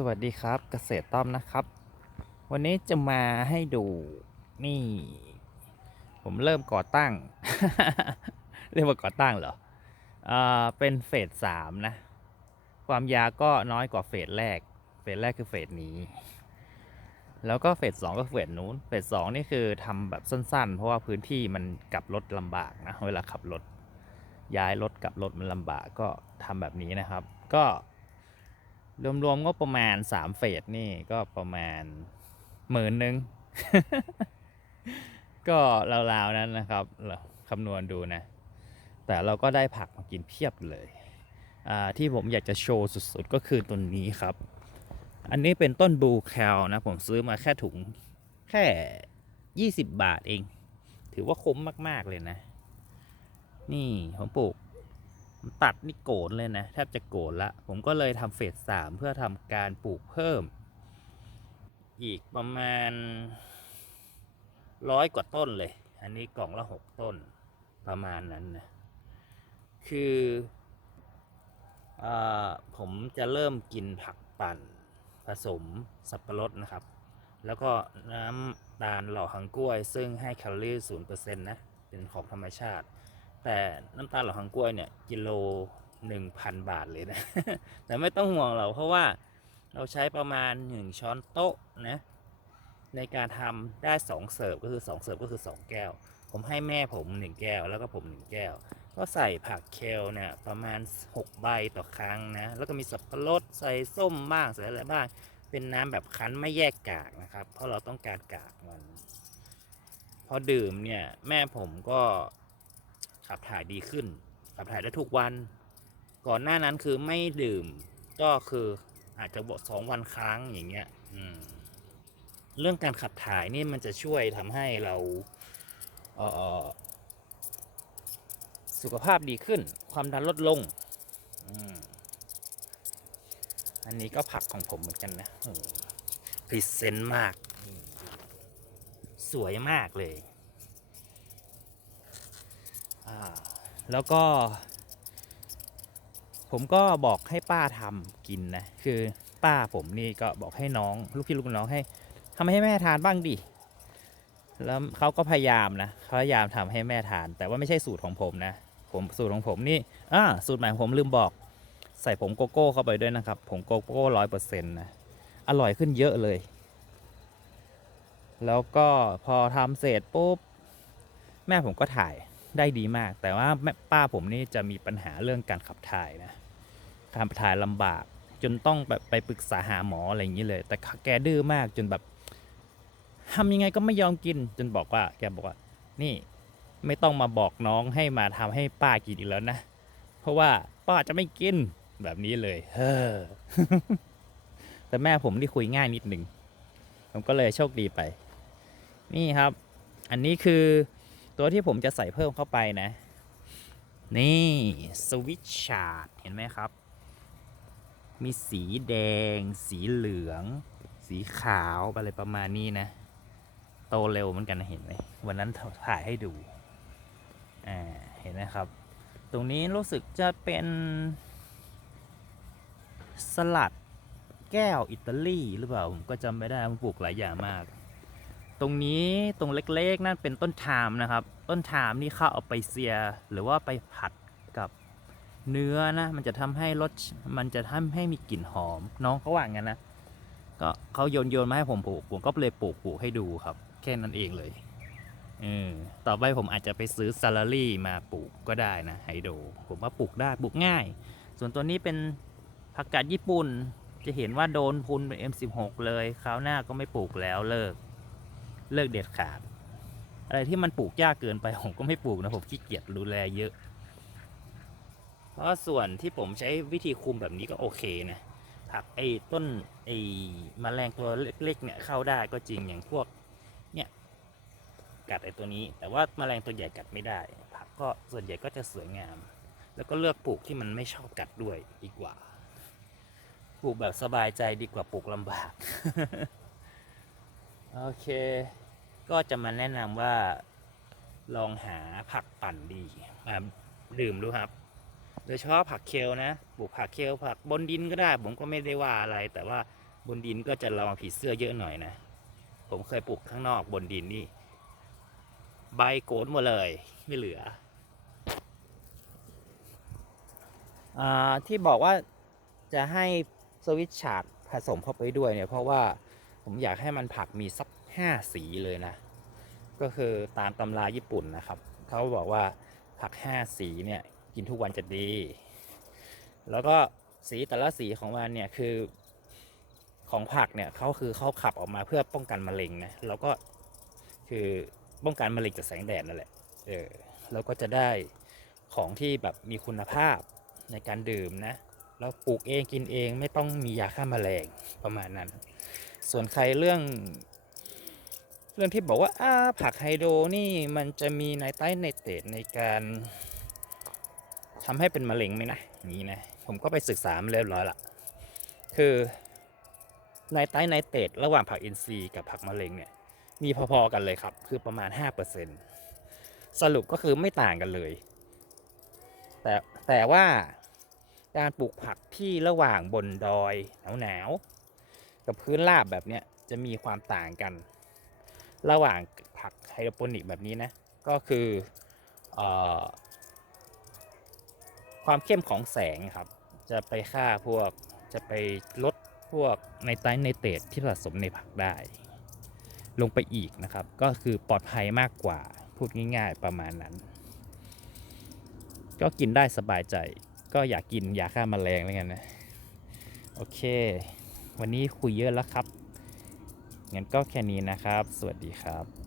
สวัสดีครับเกษตรต้อมนะครับ วันนี้จะมาให้ดูนี่ ผมเริ่มก่อตั้ง เรียกว่าก่อตั้งเหรออ่าเป็นเฟสสามนะ ความยาวก็น้อยกว่าเฟสแรก เฟสแรกคือเฟสนี้ แล้วก็เฟสสองก็เฟสนู้น เฟสสองนี่คือทำแบบสั้น ๆ เพราะว่าพื้นที่มันกลับรถลำบากนะเวลาขับรถย้ายรถกลับรถมันลำบากก็ทำแบบนี้นะครับ ก็ รวมๆก็ประมาณ3เฟสนี่ก็ประมาณหมื่นหนึ่งก็ราวๆนั้นนะครับเราคำนวณดูนะ แต่เราก็ได้ผักมากินเพียบเลยที่ผมอยากจะโชว์สุดๆก็คือตัวนี้ครับ อันนี้เป็นต้นบูแคลนะ ผมซื้อมาแค่ถุงแค่ 20 บาทเอง ถือว่าคุ้มมากๆเลยนะ นี่ผมปลูก ตัดนี่โกนเลยนะ แทบจะโกนละ ผมก็เลยทำเฟสสามเพื่อทำการปลูกเพิ่ม อีกประมาณร้อยกว่าต้นเลย อันนี้กล่องละหกต้นประมาณนั้นนะ คืออผมจะเริ่มกินผักปั่น ผสมสับปะรดนะครับ แล้วก็น้ำตาลหล่อหังกล้วย ซึ่งให้แคลอรี่ศูนย์เปอร์เซ็นต์นะ เป็นของธรรมชาติ แต่น้ำตาลหล่อหังกล้วยเนี่ยกิโลหนึ่งพันบาทเลยนะ แต่ไม่ต้องห่วงเราเพราะว่าเราใช้ประมาณหนึ่งช้อนโต๊ะนะในการทำได้สองเสิร์ฟก็คือสองเสิร์ฟก็คือสองแก้ว ผมให้แม่ผมหนึ่งแก้ว แล้วก็ผมหนึ่งแก้ว ก็ใส่ผักเคลเนี่ยประมาณ 6 ใบต่อครั้งนะ แล้วก็มีสับปะรดใส่ส้มบ้างใส่อะไรบ้าง เป็นน้ำแบบคั้นไม่แยกกากนะครับ เพราะเราต้องการกากมัน พอดื่มเนี่ยแม่ผมก็ ขับถ่ายดีขึ้น ขับถ่ายได้ทุกวัน ก่อนหน้านั้นคือไม่ดื่ม ก็คืออาจจะบอกสองวันครั้งอย่างเงี้ยอืมเรื่องการขับถ่ายนี่มันจะช่วยทำให้เราเออสุขภาพดีขึ้น ความดันลดลงออันนี้ก็ผักของผมเหมือนกันนะพรีเซนต์มาก สวยมากเลย แล้วก็ ผมก็บอกให้ป้าทำกินนะ คือป้าผมนี่ก็บอกให้น้อง ลูกพี่ลูกน้องให้ทำให้แม่ทานบ้างดิ แล้วเขาก็พยายามนะเขาพยายามทำให้แม่ทาน แต่ว่าไม่ใช่สูตรของผมนะ ผมสูตรของผมนี่อ่าสูตรใหม่ของผมลืมบอก ใส่ผงโกโก้เข้าไปด้วยนะครับผงโกโก้ร้อยเปอร์เซ็นต์นะ อร่อยขึ้นเยอะเลย แล้วก็พอทำเสร็จปุ๊บ แม่ผมก็ถ่าย ได้ดีมาก แต่ว่าแม่ป้าผมนี่จะมีปัญหาเรื่องการขับถ่ายนะการขับถ่ายลำบากจนต้องแบบไปปรึกษาหาหมออะไรอย่างนี้เลย แต่แกดื้อมากจนแบบทำยังไงก็ไม่ยอมกิน จนบอกว่า แกบอกว่า นี่ไม่ต้องมาบอกน้องให้มาทำให้ป้ากินอีกแล้วนะ เพราะว่าป้าจะไม่กินแบบนี้เลย เฮ้อแต่แม่ผมที่คุยง่ายนิดหนึ่งผมก็เลยโชคดีไป นี่ครับ อันนี้คือ ตัวที่ผมจะใส่เพิ่มเข้าไปนะ นี่สวิตชาร์ดเห็นไหมครับ มีสีแดง สีเหลือง สีขาวอะไรประมาณนี้นะ โตเร็วเหมือนกันนะเห็นไหมวันนั้นถ่ายให้ดู อ่า เห็นไหมครับ ตรงนี้รู้สึกจะเป็น สลัดแก้วอิตาลีหรือเปล่า ผมก็จำไม่ได้ผมปลูกหลายอย่างมาก ตรงนี้ตรงเล็กๆ นั่นเป็นต้นทามนะครับ ต้นทามนี่เข้าเอาไปเซียหรือว่าไปผัดกับเนื้อนะมันจะทำให้รสมันจะทำให้มีกลิ่นหอม น้องเขาว่างั้นนะก็เขาโยนโยนมาให้ผมปลูกผมก็เลยปลูกปลูกให้ดูครับ แค่นั้นเองเลยเออต่อไปผมอาจจะไปซื้อซาลารี่มาปลูกก็ได้นะไฮโดรผมว่าปลูกได้ปลูกง่าย ส่วนตัวนี้เป็นผักกาดญี่ปุ่นจะเห็นว่าโดนพุนเป็น M16 เลยคราวหน้าก็ไม่ปลูกแล้วเลิก เลิกเด็ดขาด อะไรที่มันปลูกยากเกินไปผมก็ไม่ปลูกนะผมขี้เกียจดูแลเยอะ เพราะส่วนที่ผมใช้วิธีคุมแบบนี้ก็โอเคนะผักไอ้ต้นไอ้มแมลงตัวเล็กๆเนี่ยเข้าได้ก็จริงอย่างพวกเนี่ยกัดไอ้ตัวนี้ แต่ว่าแมลงตัวใหญ่กัดไม่ได้ ผักก็ส่วนใหญ่ก็จะสวยงาม แล้วก็เลือกปลูกที่มันไม่ชอบกัดด้วยดีกว่า ปลูกแบบสบายใจดีกว่าปลูกลำบาก โอเค ก็จะมาแนะนำว่าลองหาผักปั่นดีมาดื่มดูครับ โดยเฉพาะผักเคลนะปลูกผักเคลผักบนดินก็ได้ ผมก็ไม่ได้ว่าอะไร แต่ว่าบนดินก็จะระวังผีเสื้อเยอะหน่อยนะ ผมเคยปลูกข้างนอกบนดินนี่ ใบโกนหมดเลยไม่เหลืออที่บอกว่าจะให้สวิตชาร์ดผสมเข้าไปด้วยเนี่ยเพราะว่า ผมอยากให้มันผักมีสักห้าสีเลยนะ ก็คือตามตำราญี่ปุ่นนะครับ เขาบอกว่าผักห้าสีเนี่ยกินทุกวันจะดี แล้วก็สีแต่ละสีของมันเนี่ยคือของผักเนี่ยเขาคือเขาขับออกมาเพื่อป้องกันมะเร็งนะแล้วก็คือป้องกันมะเร็งจากแสงแดดนั่นแหละเออแล้วก็จะได้ของที่แบบมีคุณภาพในการดื่มนะ แล้วปลูกเองกินเองไม่ต้องมียาฆ่าแมลงประมาณนั้น ส่วนใครเรื่อง เรื่องที่บอกว่าอ้าผักไฮโดรนี่มันจะมีไนไตรไนเตรตในการทำให้เป็นมะเร็งไหมนะนี้นะ ผมก็ไปศึกษามาเรียบร้อยละคือไนไตรไนเตรตระหว่างผักอินทรีย์กับผักมะเร็งเนี่ย มีพอๆกันเลยครับ คือประมาณ 5%สรุปก็คือไม่ต่างกันเลย แต่แต่ว่าการปลูกผักที่ระหว่างบนดอยหนาวๆ กับพื้นราบแบบเนี้ยจะมีความต่างกัน ระหว่างผักไฮโดรโปนิกแบบนี้นะ ก็คืออความเข้มของแสงครับ จะไปฆ่าพวกจะไปลดพวกในไตรไนเตรตที่สะสมในผักได้ ลงไปอีกนะครับ ก็คือปลอดภัยมากกว่าพูดง่าย ๆ ประมาณนั้น ก็กินได้สบายใจ ก็อยากกินยาฆ่าแมลงแล้วกันนะ โอเค วันนี้คุยเยอะแล้วครับ งั้นก็แค่นี้นะครับ สวัสดีครับ